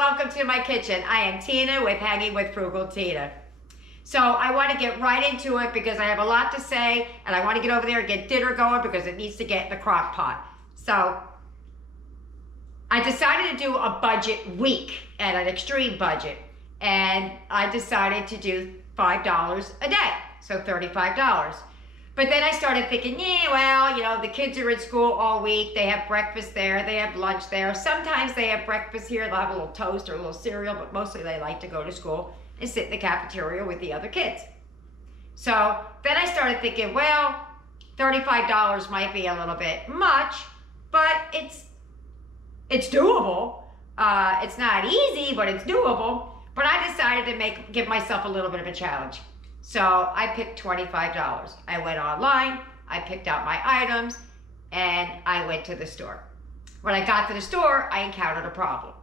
welcome to my kitchen. I am Tina with Hanging with Frugal Tina. So I want to get right into it because I have a lot to say and I want to get over there and get dinner going because it needs to get in the crock pot. So I decided to do a budget week at an extreme budget, and I decided to do $5 a day, so $35. But then I started thinking, yeah, well, you know, the kids are in school all week. They have breakfast there. They have lunch there. Sometimes they have breakfast here. They'll have a little toast or a little cereal, but mostly they like to go to school and sit in the cafeteria with the other kids. So then I started thinking, well, $35 might be a little bit much, but it's doable. It's not easy, but it's doable. But I decided to give myself a little bit of a challenge. So I picked $25. I went online, I picked out my items, and I went to the store. When I got to the store, I encountered a problem.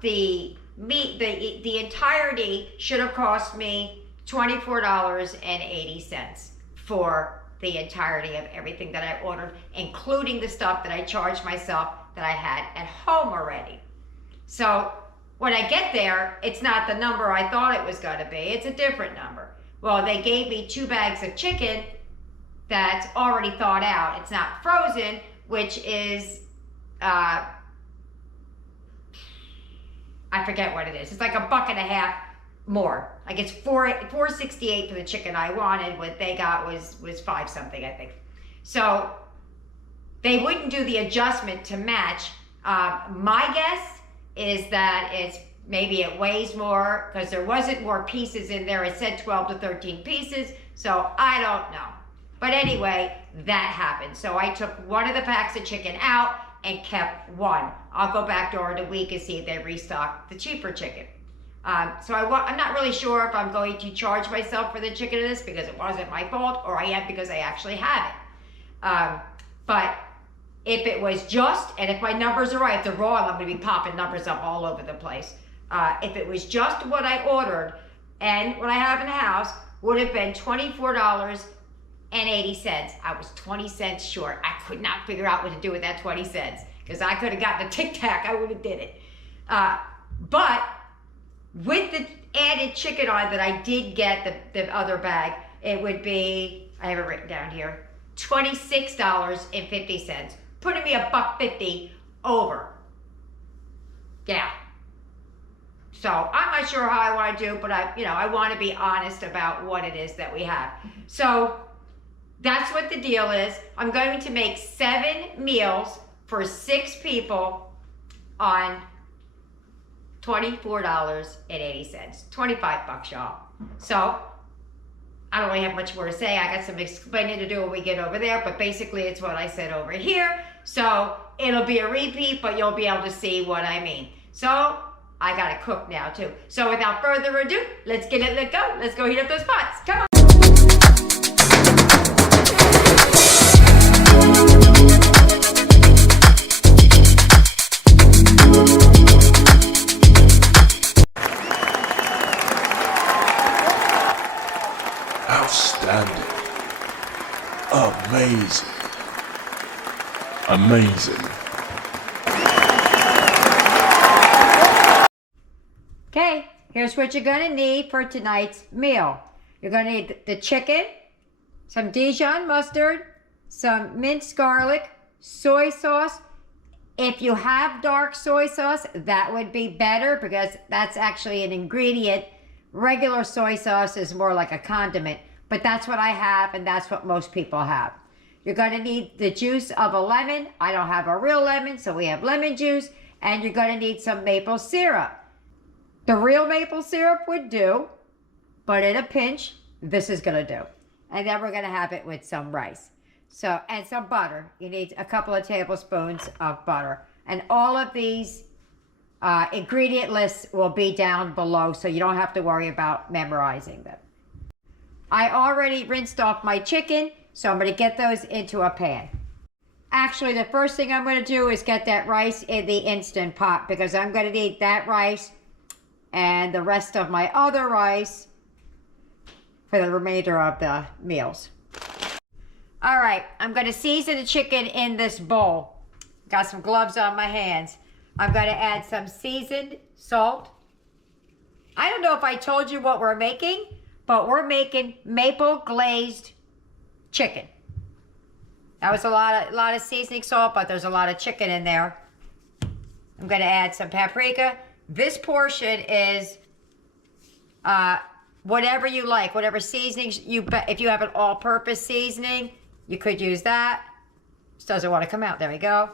The entirety should have cost me $24.80 for the entirety of everything that I ordered, including the stuff that I charged myself that I had at home already. So when I get there, it's not the number I thought it was going to be. It's a different number. Well, they gave me 2 bags of chicken that's already thawed out. It's not frozen, which is, I forget what it is. It's like $1.50 more. Like it's $4.68 for the chicken I wanted. What they got was 5 something, I think. So they wouldn't do the adjustment to match. My guess is that maybe it weighs more because there wasn't more pieces in there. It said 12 to 13 pieces, so I don't know. But anyway, that happened. So I took one of the packs of chicken out and kept one. I'll go back during the week and see if they restock the cheaper chicken. So I'm not really sure if I'm going to charge myself for the chicken in this because it wasn't my fault, or I am because I actually have it. But if it was just, and if my numbers are right, if they're wrong, I'm going to be popping numbers up all over the place. If it was just what I ordered and what I have in the house, would have been $24.80. I was 20 cents short. I could not figure out what to do with that 20 cents because I could have gotten a Tic Tac. I would have did it. But with the added chicken on that I did get the other bag, it would be, I have it written down here, $26.50. Putting me $1.50 over. Yeah. So I'm not sure how I want to do, but I want to be honest about what it is that we have. So that's what the deal is. I'm going to make 7 meals for 6 people on $24.80. 25 bucks, y'all. So I don't really have much more to say. I got some explaining to do when we get over there, but basically it's what I said over here. So it'll be a repeat, but you'll be able to see what I mean. So I gotta cook now too. So without further ado, let's get it, let go. Let's go heat up those pots. Come on. Outstanding. Amazing. Amazing. Okay, here's what you're gonna need for tonight's meal. You're gonna need the chicken, some Dijon mustard, some minced garlic, soy sauce. If you have dark soy sauce, that would be better because that's actually an ingredient. Regular soy sauce is more like a condiment, but that's what I have and that's what most people have. You're going to need the juice of a lemon. I don't have a real lemon, so we have lemon juice. And you're going to need some maple syrup. The real maple syrup would do, but in a pinch, this is going to do. And then we're going to have it with some rice. So, and some butter. You need a couple of tablespoons of butter. And all of these ingredient lists will be down below, so you don't have to worry about memorizing them. I already rinsed off my chicken, so I'm going to get those into a pan. Actually, the first thing I'm going to do is get that rice in the Instant Pot because I'm going to need that rice and the rest of my other rice for the remainder of the meals. All right, I'm going to season the chicken in this bowl. Got some gloves on my hands. I'm going to add some seasoned salt. I don't know if I told you what we're making, but we're making maple glazed chicken. That was a lot of seasoning salt, but there's a lot of chicken in there. I'm going to add some paprika. This portion is whatever you like, whatever seasonings if you have an all-purpose seasoning, you could use that. This doesn't want to come out. There we go.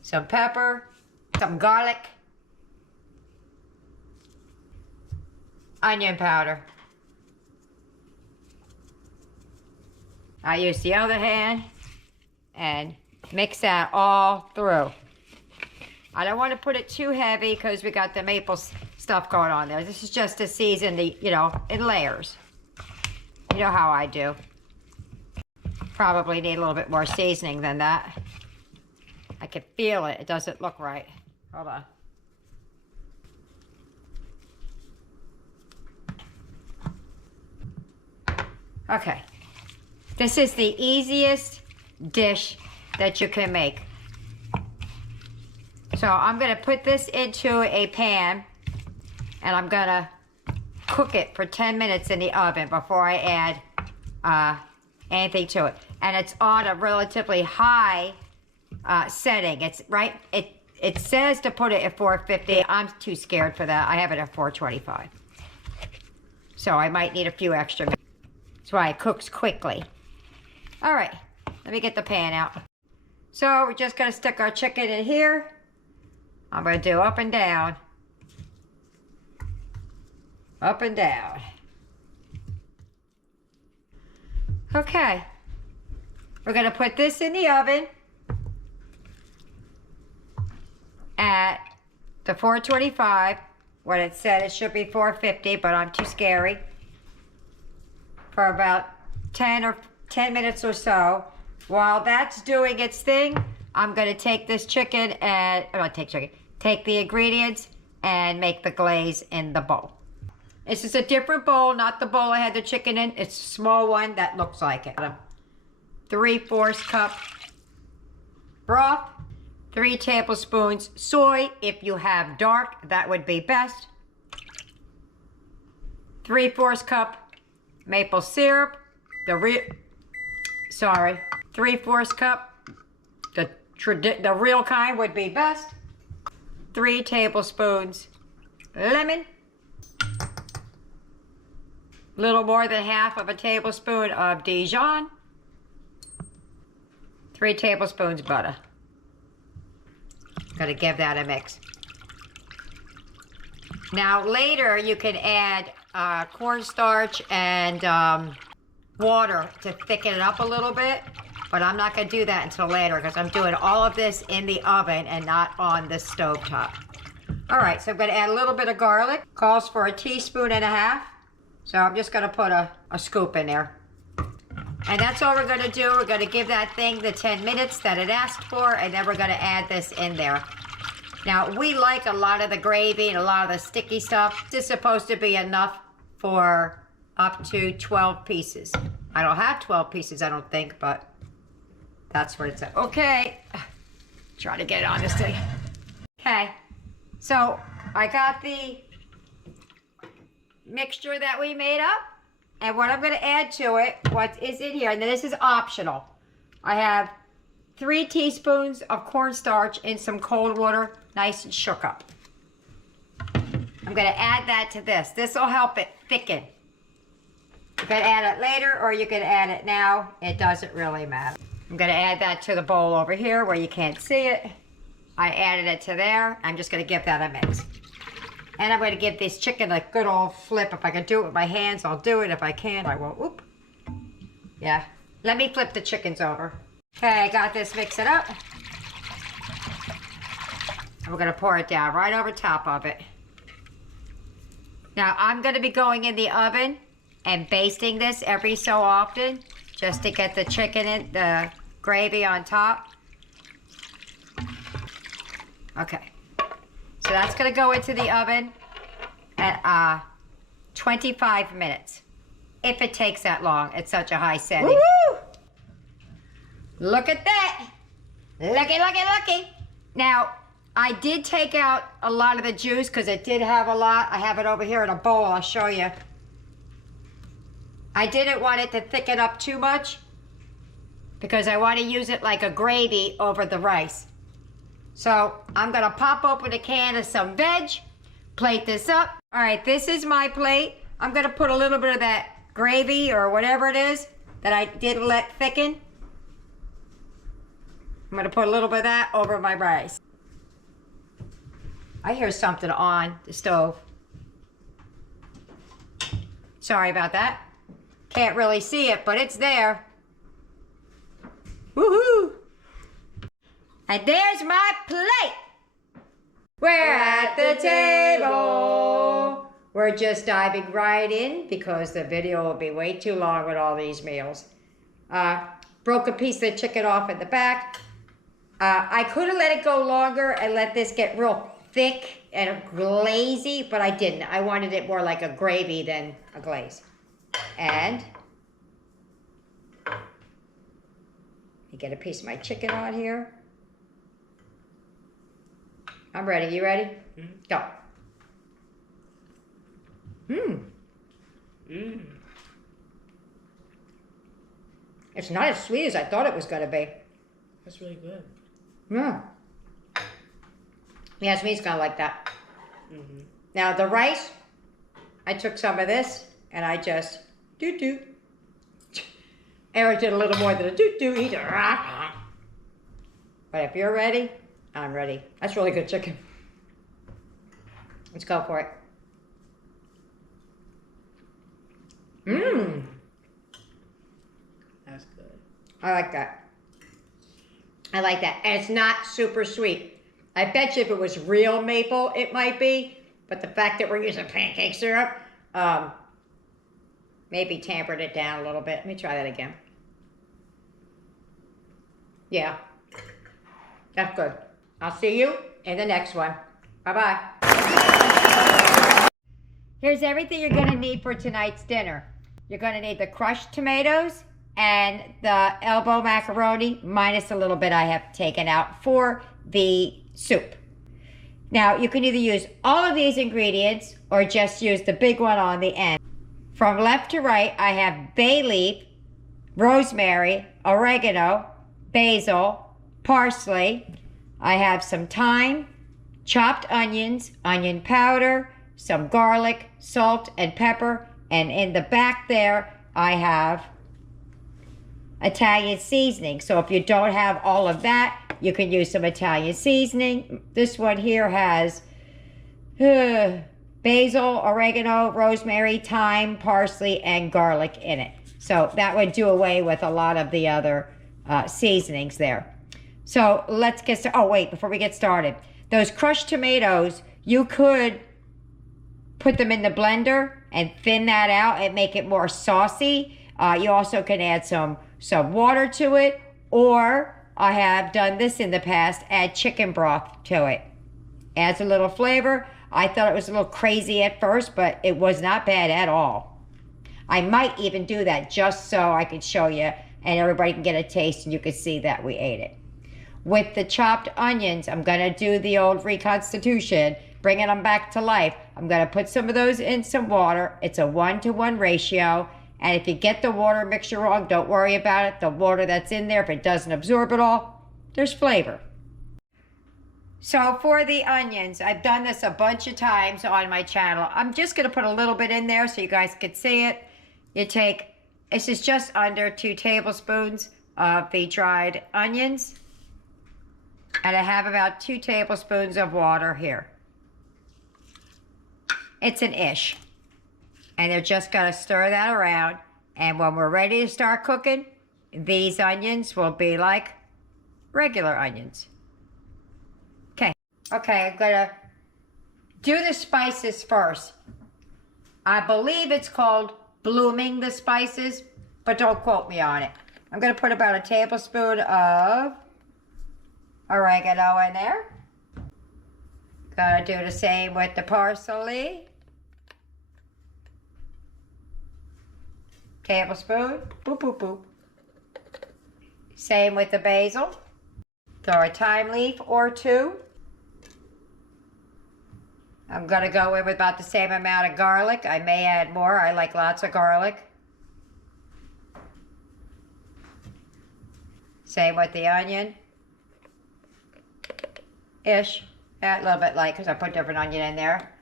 Some pepper, some garlic, onion powder. I use the other hand and mix that all through. I don't want to put it too heavy because we got the maple stuff going on there. This is just to season the, in layers. You know how I do. Probably need a little bit more seasoning than that. I can feel it. It doesn't look right. Hold on. Okay. This is the easiest dish that you can make. So I'm going to put this into a pan and I'm going to cook it for 10 minutes in the oven before I add anything to it. And it's on a relatively high setting. It's right. It says to put it at 450. I'm too scared for that. I have it at 425. So I might need a few extra minutes. That's why it cooks quickly. All right, let me get the pan out. So we're just gonna stick our chicken in here. I'm gonna do up and down. Up and down. Okay. We're gonna put this in the oven at the 425. What it said, it should be 450, but I'm too scary. For about 10 minutes or so. While that's doing its thing, I'm gonna take this chicken and, take the ingredients and make the glaze in the bowl. This is a different bowl, not the bowl I had the chicken in. It's a small one that looks like it. 3/4 cup broth, 3 tablespoons soy. If you have dark, that would be best. 3/4 cup maple syrup, 3/4 cup, the real kind would be best. 3 tablespoons lemon, little more than half of a tablespoon of Dijon, 3 tablespoons butter. Gonna give that a mix. Now later you can add cornstarch and water to thicken it up a little bit, but I'm not gonna do that until later because I'm doing all of this in the oven and not on the stove top. All right, so I'm gonna add a little bit of garlic. Calls for 1.5 teaspoons. So I'm just gonna put a scoop in there. And that's all we're gonna do. We're gonna give that thing the 10 minutes that it asked for, and then we're gonna add this in there. Now, we like a lot of the gravy and a lot of the sticky stuff. This is supposed to be enough for up to 12 pieces. I don't have 12 pieces, I don't think, but that's what it said. Okay, try to get it on this thing. Okay, so I got the mixture that we made up, and what I'm gonna add to it, what is in here, and this is optional. I have 3 teaspoons of cornstarch in some cold water, nice and shook up. I'm gonna add that to this. This will help it thicken. You can add it later or you can add it now. It doesn't really matter. I'm gonna add that to the bowl over here where you can't see it. I added it to there. I'm just gonna give that a mix. And I'm gonna give this chicken a good old flip. If I can do it with my hands, I'll do it. If I can't, I won't. Oop. Yeah. Let me flip the chickens over. Okay, I got this mixing up. And we're gonna pour it down right over top of it. Now I'm gonna be going in the oven and basting this every so often just to get the chicken in, the gravy on top. Okay, so that's gonna go into the oven at 25 minutes. If it takes that long, it's such a high setting. Woo! Look at that! Looky, looky, looky! Now, I did take out a lot of the juice because it did have a lot. I have it over here in a bowl. I'll show you. I didn't want it to thicken up too much because I want to use it like a gravy over the rice. So I'm going to pop open a can of some veg, plate this up. All right, this is my plate. I'm going to put a little bit of that gravy or whatever it is that I didn't let thicken. I'm going to put a little bit of that over my rice. I hear something on the stove. Sorry about that. Can't really see it, but it's there. Woohoo! And there's my plate. We're at the table. We're just diving right in because the video will be way too long with all these meals. Broke a piece of the chicken off at the back. I could have let it go longer and let this get real thick and glazy, but I didn't. I wanted it more like a gravy than a glaze. And you get a piece of my chicken on here. I'm ready. You ready? Mm-hmm. Go. It's not as sweet as I thought it was going to be. That's really good. Yeah. Yasmin's going to like that. Mm-hmm. Now the rice, I took some of this and I just doo-doo. Eric did a little more than a doo-doo. He did a But if you're ready, I'm ready. That's really good chicken. Let's go for it. Mmm. That's good. I like that. I like that. And it's not super sweet. I bet you if it was real maple, it might be. But the fact that we're using pancake syrup, maybe tampered it down a little bit. Let me try that again. Yeah. That's good. I'll see you in the next one. Bye-bye. Here's everything you're going to need for tonight's dinner. You're going to need the crushed tomatoes and the elbow macaroni, minus a little bit I have taken out for the soup. Now, you can either use all of these ingredients or just use the big one on the end. From left to right, I have bay leaf, rosemary, oregano, basil, parsley. I have some thyme, chopped onions, onion powder, some garlic, salt, and pepper. And in the back there, I have Italian seasoning. So if you don't have all of that, you can use some Italian seasoning. This one here has basil, oregano, rosemary, thyme, parsley, and garlic in it. So that would do away with a lot of the other seasonings there. So let's get started. Oh, wait, before we get started. Those crushed tomatoes, you could put them in the blender and thin that out and make it more saucy. You also can add some water to it, or I have done this in the past, add chicken broth to it. Adds a little flavor. I thought it was a little crazy at first, but it was not bad at all. I might even do that just so I could show you and everybody can get a taste and you can see that we ate it. With the chopped onions, I'm going to do the old reconstitution, bringing them back to life. I'm going to put some of those in some water. It's a 1-to-1 ratio. And if you get the water mixture wrong, don't worry about it. The water that's in there, if it doesn't absorb it all, there's flavor. So for the onions, I've done this a bunch of times on my channel. I'm just going to put a little bit in there so you guys can see it. You take, this is just under 2 tablespoons of the dried onions. And I have about 2 tablespoons of water here. It's an ish. And they're just going to stir that around. And when we're ready to start cooking, these onions will be like regular onions. Okay. Okay, I'm going to do the spices first. I believe it's called blooming the spices, but don't quote me on it. I'm going to put about a tablespoon of oregano in there. Gonna do the same with the parsley. Tablespoon. Boop, boop, boop. Same with the basil. Throw a thyme leaf or two. I'm gonna go in with about the same amount of garlic. I may add more. I like lots of garlic. Same with the onion. Ish. A little bit light because I put different onion in there.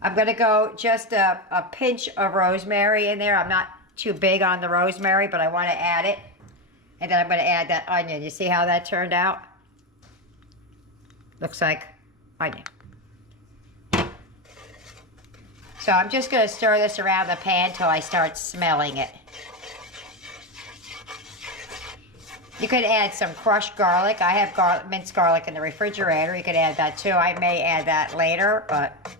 I'm gonna go just a pinch of rosemary in there. I'm not too big on the rosemary, but I want to add it. And then I'm gonna add that onion. You see how that turned out? Looks like onion. So I'm just gonna stir this around the pan till I start smelling it. You could add some crushed garlic. I have minced garlic in the refrigerator. You could add that too. I may add that later, but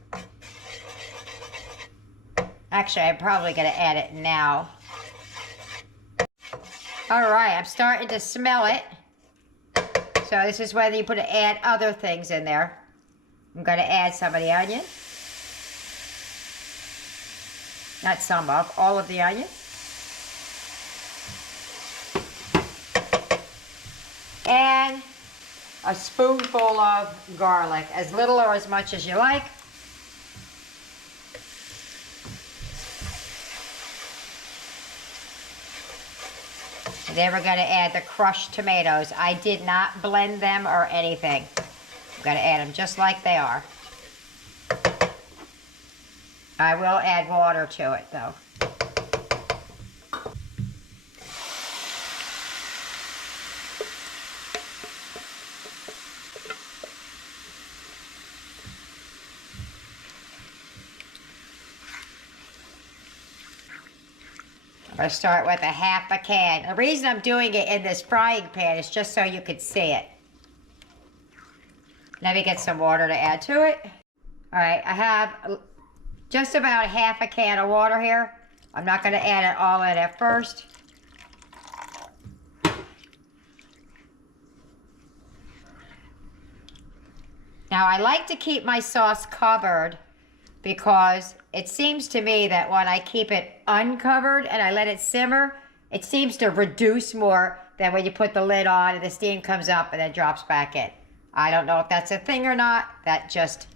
actually I'm probably gonna add it now. All right, I'm starting to smell it. So this is when you put to add other things in there. I'm gonna add some of the onion. Not some of, all of the onion. And a spoonful of garlic, as little or as much as you like. And then we're gonna add the crushed tomatoes. I did not blend them or anything. I'm gonna add them just like they are. I will add water to it though. I'm going to start with a half a can. The reason I'm doing it in this frying pan is just so you could see it. Let me get some water to add to it. All right, I have just about half a can of water here. I'm not going to add it all in at first. Now I like to keep my sauce covered because it seems to me that when I keep it uncovered and I let it simmer, it seems to reduce more than when you put the lid on and the steam comes up and then drops back in. I don't know if that's a thing or not. That just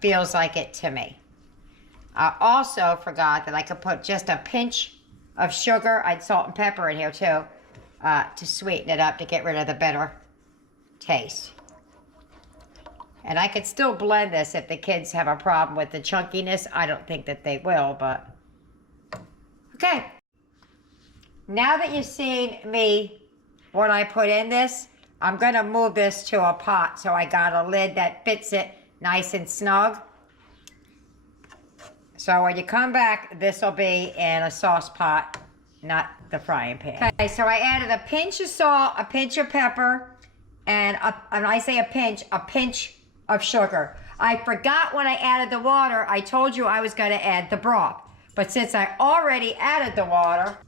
feels like it to me. I also forgot that I could put just a pinch of sugar. I'd salt and pepper in here too to sweeten it up to get rid of the bitter taste. And I could still blend this if the kids have a problem with the chunkiness. I don't think that they will, but okay. Now that you've seen me, what I put in this, I'm gonna move this to a pot. So I got a lid that fits it nice and snug. So when you come back, this will be in a sauce pot, not the frying pan. Okay, so I added a pinch of salt, a pinch of pepper, and when I say a pinch of sugar. I forgot when I added the water, I told you I was gonna add the broth. But since I already added the water,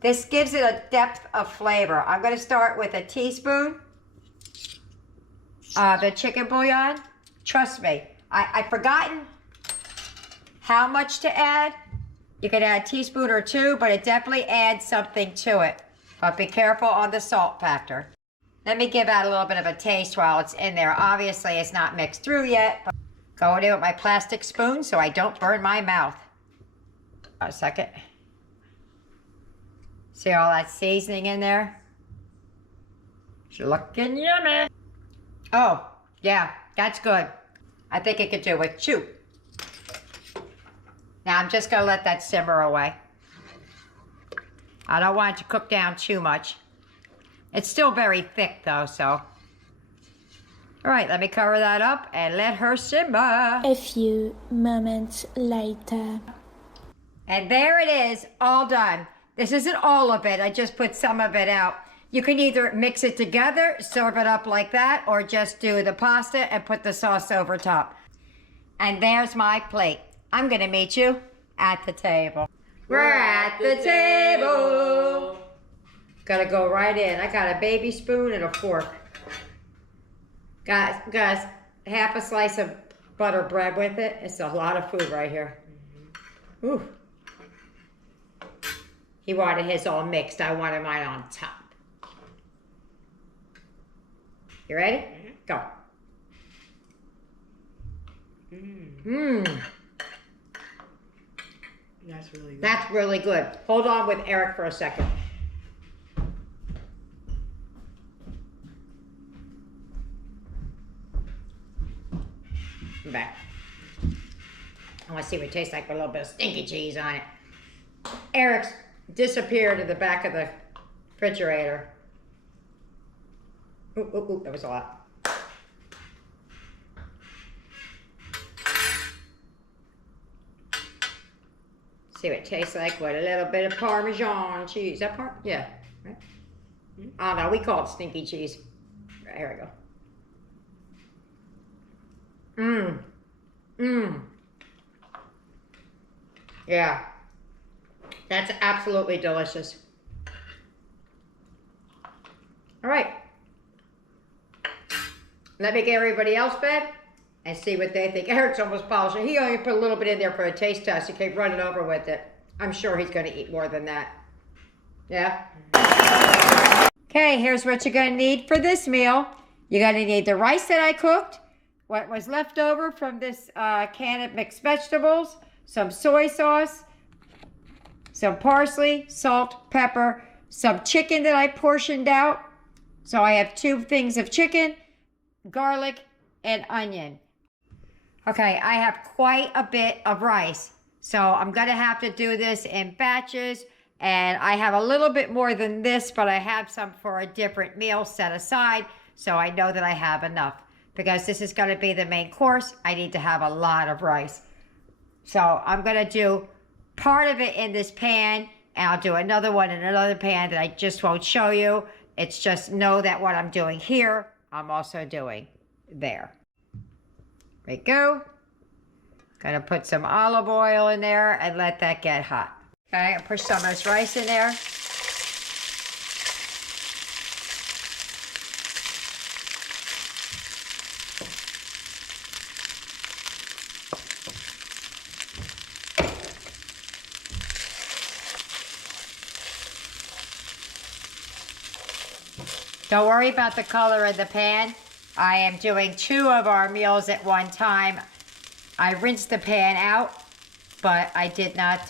this gives it a depth of flavor. I'm gonna start with a teaspoon of the chicken bouillon. Trust me, I've forgotten how much to add. You could add a teaspoon or two, but it definitely adds something to it. But be careful on the salt factor. Let me give out a little bit of a taste while it's in there. Obviously, it's not mixed through yet. But going in with my plastic spoon so I don't burn my mouth. A second. See all that seasoning in there? It's looking yummy. Oh, yeah, that's good. I think it could do with two. Now I'm just gonna let that simmer away. I don't want it to cook down too much. It's still very thick though, so. All right, let me cover that up and let her simmer. A few moments later. And there it is, all done. This isn't all of it, I just put some of it out. You can either mix it together, serve it up like that, or just do the pasta and put the sauce over top. And there's my plate. I'm gonna meet you at the table. We're at the table. Gotta go right in. I got a baby spoon and a fork. Got half a slice of butter bread with it. It's a lot of food right here. Ooh. He wanted his all mixed. I wanted mine on top. You ready? Go. Mmm. That's really good. That's really good. Hold on with Eric for a second. I'm back. I want to see what it tastes like with a little bit of stinky cheese on it. Eric's disappeared in the back of the refrigerator. Oop, oop, oop, that was a lot. See what it tastes like with a little bit of Parmesan cheese. Is that yeah. Right? Oh no, we call it stinky cheese. Right, here we go. Mmm. Mmm. Yeah. That's absolutely delicious. All right. Let me get everybody else fed and see what they think. Eric's almost polished. He only put a little bit in there for a taste test. He kept running over with it. I'm sure he's going to eat more than that. Yeah? Okay, here's what you're going to need for this meal. You're going to need the rice that I cooked, what was left over from this can of mixed vegetables, some soy sauce, some parsley, salt, pepper, some chicken that I portioned out. So I have 2 things of chicken, garlic, and onion. Okay, I have quite a bit of rice. So I'm going to have to do this in batches. And I have a little bit more than this, but I have some for a different meal set aside. So I know that I have enough. Because this is going to be the main course, I need to have a lot of rice. So I'm going to do part of it in this pan, and I'll do another one in another pan that I just won't show you. It's just know that what I'm doing here, I'm also doing there. There we go. Gonna put some olive oil in there and let that get hot. Okay, I'll push some of this rice in there. Don't worry about the color of the pan. I am doing 2 of our meals at one time. I rinsed the pan out, but I did not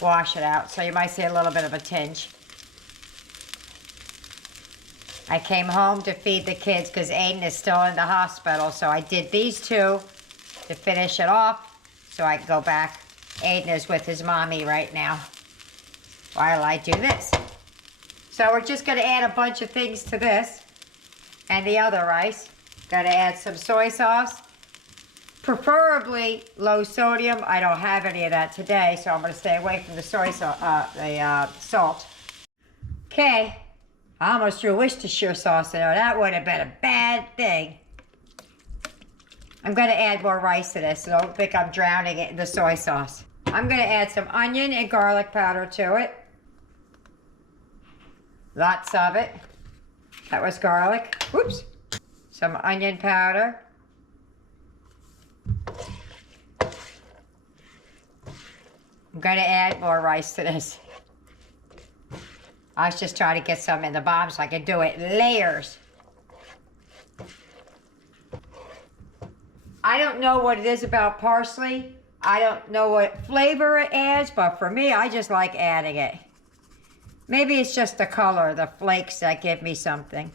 wash it out, so you might see a little bit of a tinge. I came home to feed the kids because Aiden is still in the hospital, so I did these 2 to finish it off so I can go back. Aiden is with his mommy right now while I do this. So we're just going to add a bunch of things to this and the other rice. Got to add some soy sauce, preferably low sodium. I don't have any of that today, so I'm going to stay away from the salt. Okay, I almost threw Worcestershire sauce in there. That would have been a bad thing. I'm going to add more rice to this, so don't think I'm drowning it in the soy sauce. I'm going to add some onion and garlic powder to it. Lots of it. That was garlic. Whoops. Some onion powder. I'm going to add more rice to this. I was just trying to get some in the bottom so I can do it in layers. I don't know what it is about parsley. I don't know what flavor it adds, but for me, I just like adding it. Maybe it's just the color, the flakes that give me something.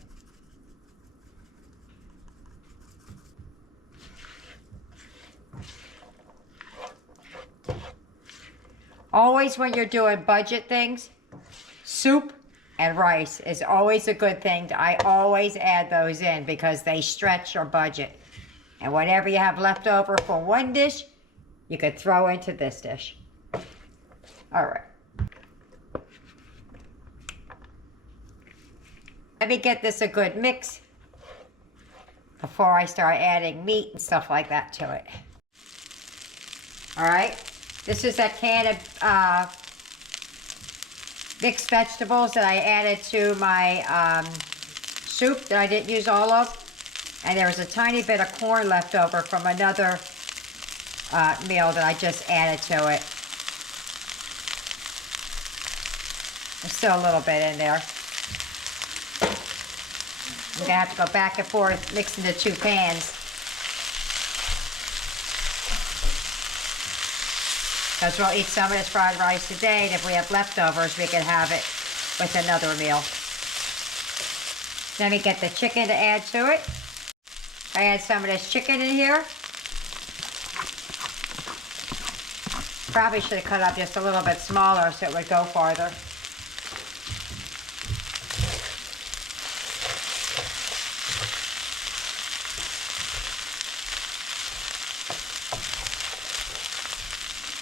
Always when you're doing budget things, soup and rice is always a good thing. I always add those in because they stretch your budget. And whatever you have left over for one dish, you could throw into this dish. All right. Let me get this a good mix before I start adding meat and stuff like that to it. All right, this is a can of mixed vegetables that I added to my soup that I didn't use all of. And there was a tiny bit of corn left over from another meal that I just added to it. There's still a little bit in there. I'm gonna have to go back and forth mixing the two pans. Because we'll eat some of this fried rice today, and if we have leftovers, we can have it with another meal. Let me get the chicken to add to it. I add some of this chicken in here. Probably should have cut up just a little bit smaller so it would go farther.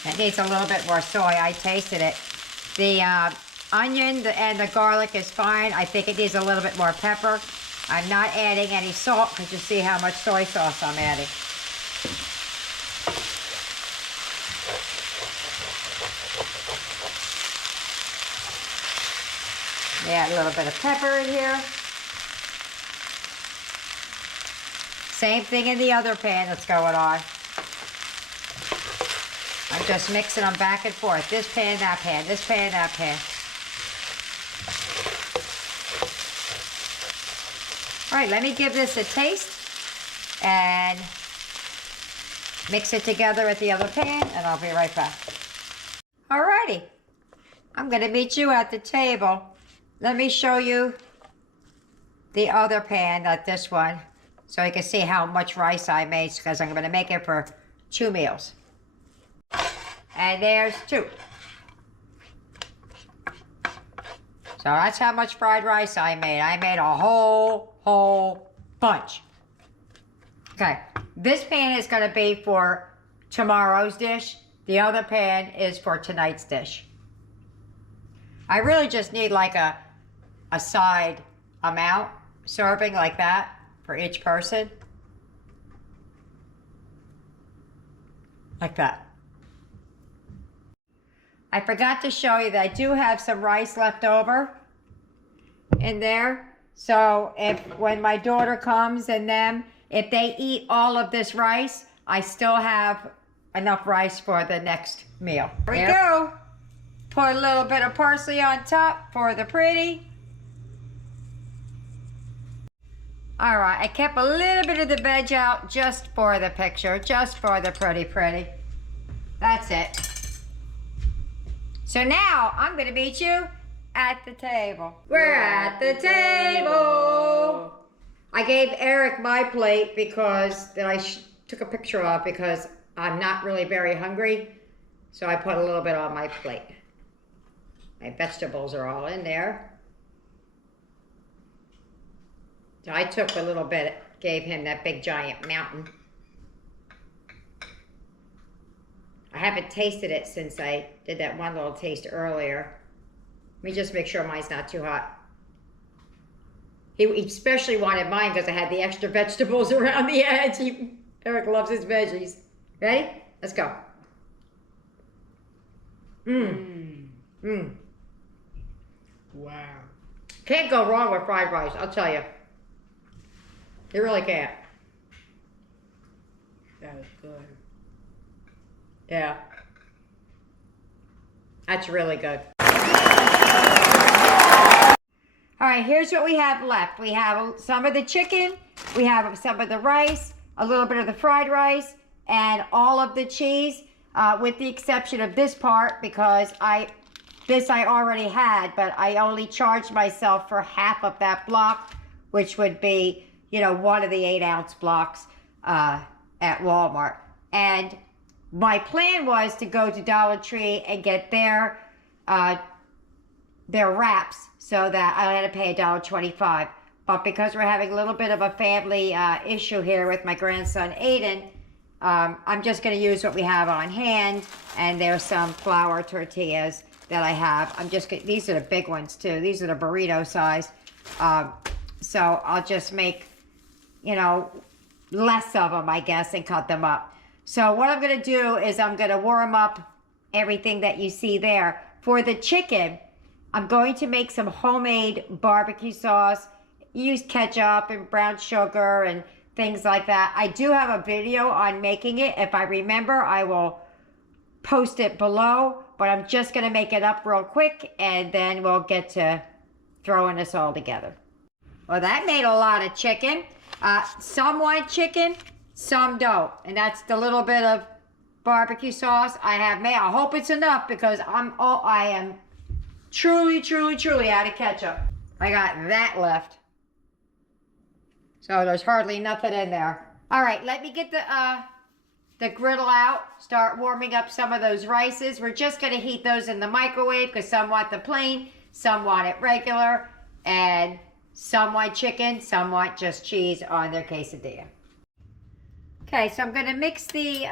It needs a little bit more soy. I tasted it. The onion and the garlic is fine. I think it needs a little bit more pepper. I'm not adding any salt because you see how much soy sauce I'm adding. Add a little bit of pepper in here. Same thing in the other pan that's going on. I'm just mixing them back and forth. This pan, that pan, this pan, that pan. All right, let me give this a taste and mix it together at the other pan, and I'll be right back. All righty, I'm gonna meet you at the table. Let me show you the other pan, not this one, so you can see how much rice I made, because I'm gonna make it for 2 meals. And there's 2. So that's how much fried rice I made. I made a whole bunch. Okay, this pan is gonna be for tomorrow's dish. The other pan is for tonight's dish. I really just need like a side amount, serving like that for each person. Like that. I forgot to show you that I do have some rice left over in there. So when my daughter comes and them, if they eat all of this rice, I still have enough rice for the next meal. Here we go. Put a little bit of parsley on top for the pretty. All right, I kept a little bit of the veg out just for the picture, just for the pretty. That's it. So now I'm gonna meet you at the table. We're at the table. I gave Eric my plate because that I took a picture of because I'm not really very hungry. So I put a little bit on my plate. My vegetables are all in there. So I took a little bit, gave him that big giant mountain. I haven't tasted it since I did that one little taste earlier. Let me just make sure mine's not too hot. He especially wanted mine because I had the extra vegetables around the edge. Eric loves his veggies. Ready? Let's go. Wow. Can't go wrong with fried rice, I'll tell you. You really can't. That is good. Yeah. That's really good. All right, here's what we have left. We have some of the chicken, we have some of the rice, a little bit of the fried rice, and all of the cheese, with the exception of this part because this I already had, but I only charged myself for half of that block, which would be, you know, one of the 8-ounce blocks at Walmart. And my plan was to go to Dollar Tree and get their wraps so that I had to pay $1.25. But because we're having a little bit of a family issue here with my grandson Aiden, I'm just going to use what we have on hand. And there's some flour tortillas that I have. These are the big ones too. These are the burrito size. So I'll just make, you know, less of them, I guess, and cut them up. So what I'm going to do is I'm going to warm up everything that you see there. For the chicken, I'm going to make some homemade barbecue sauce. Use ketchup and brown sugar and things like that. I do have a video on making it. If I remember, I will post it below. But I'm just going to make it up real quick, and then we'll get to throwing this all together. Well, that made a lot of chicken. Some want chicken, some don't. And that's the little bit of barbecue sauce I have made. I hope it's enough because I am truly, truly, truly out of ketchup. I got that left. So there's hardly nothing in there. All right, let me get the griddle out. Start warming up some of those rices. We're just gonna heat those in the microwave because some want the plain, some want it regular, and some want chicken, some want just cheese on their quesadilla. Okay, so I'm gonna mix the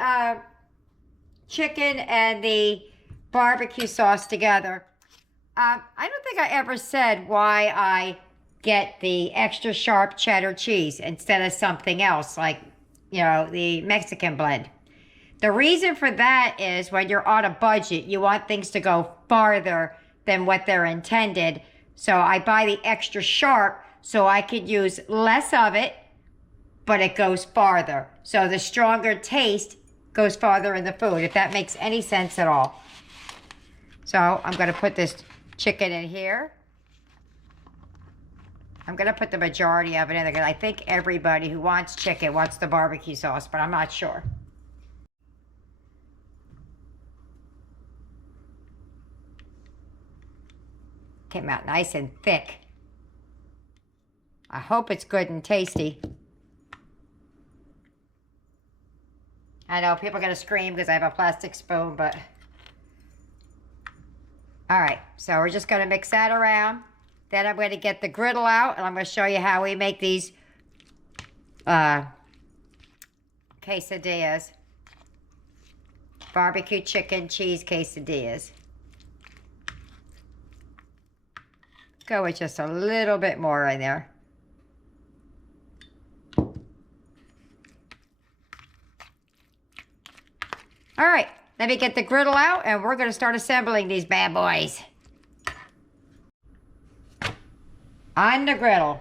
chicken and the barbecue sauce together. I don't think I ever said why I get the extra sharp cheddar cheese instead of something else like, you know, the Mexican blend. The reason for that is when you're on a budget, you want things to go farther than what they're intended. So I buy the extra sharp so I could use less of it, but it goes farther. So the stronger taste goes farther in the food, if that makes any sense at all. So I'm gonna put this chicken in here. I'm gonna put the majority of it in there because I think everybody who wants chicken wants the barbecue sauce, but I'm not sure. Came out nice and thick. I hope it's good and tasty. I know people are gonna scream because I have a plastic spoon, but. All right, so we're just gonna mix that around. Then I'm going to get the griddle out, and I'm going to show you how we make these quesadillas. Barbecue chicken cheese quesadillas. Go with just a little bit more in there. All right, let me get the griddle out, and we're going to start assembling these bad boys. On the griddle.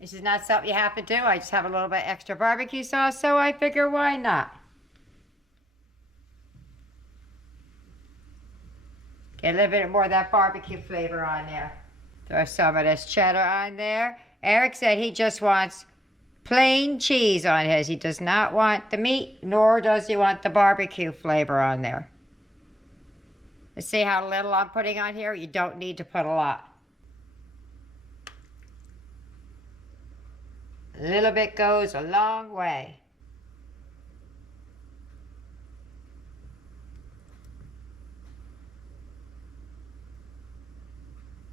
This is not something you have to do. I just have a little bit extra barbecue sauce, so I figure why not? Get a little bit more of that barbecue flavor on there. Throw some of this cheddar on there. Eric said he just wants plain cheese on his. He does not want the meat, nor does he want the barbecue flavor on there. See how little I'm putting on here? You don't need to put a lot. A little bit goes a long way.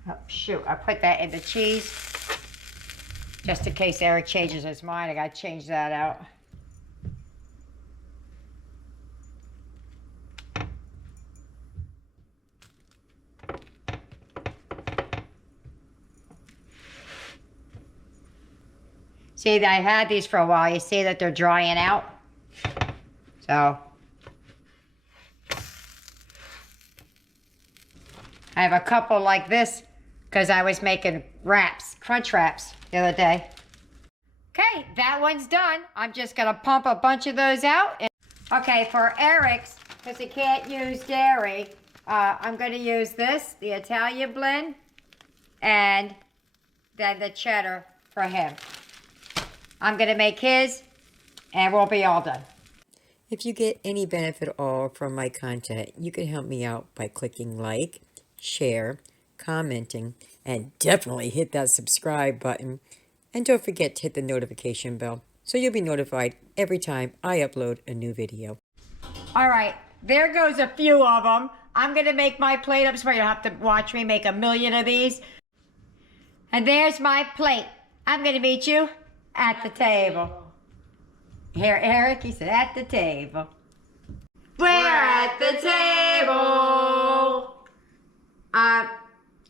Oh, shoot, I put that in the cheese. Just in case Eric changes his mind, I gotta change that out. See, I had these for a while. You see that they're drying out. So I have a couple like this because I was making wraps, crunch wraps the other day. Okay, that one's done. I'm just gonna pump a bunch of those out. Okay, for Eric's, because he can't use dairy, I'm gonna use this, the Italian blend, and then the cheddar for him. I'm gonna make his, and we'll be all done. If you get any benefit at all from my content, you can help me out by clicking like, share, commenting, and definitely hit that subscribe button. And don't forget to hit the notification bell so you'll be notified every time I upload a new video. All right, there goes a few of them. I'm gonna make my plate up so you don't have to watch me make a million of these. And there's my plate. I'm gonna meet you at the table. Here, Eric, he said, at the table. We're at the table.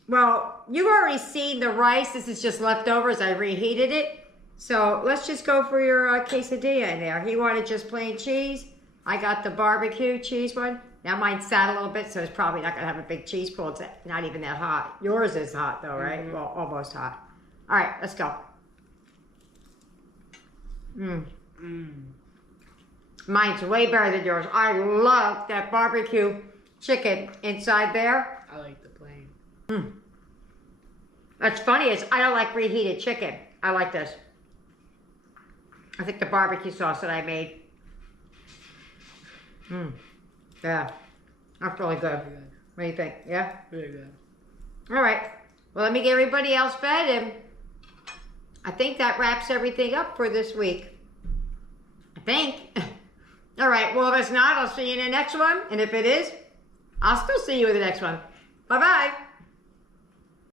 Well, you've already seen the rice. This is just leftovers. I reheated it. So let's just go for your quesadilla in there. He wanted just plain cheese. I got the barbecue cheese one. Now mine sat a little bit, so it's probably not gonna have a big cheese pool. It's not even that hot. Yours is hot though, right? Mm-hmm. Well, almost hot. All right, let's go. Mine's way better than yours. I love that barbecue chicken inside there. I like the What's funny is I don't like reheated chicken. I like this. I think the barbecue sauce that I made. Yeah, that's really good. What do you think? Yeah? Very good. All right. Well, let me get everybody else fed, and I think that wraps everything up for this week. I think. All right. Well, if it's not, I'll see you in the next one. And if it is, I'll still see you in the next one. Bye-bye.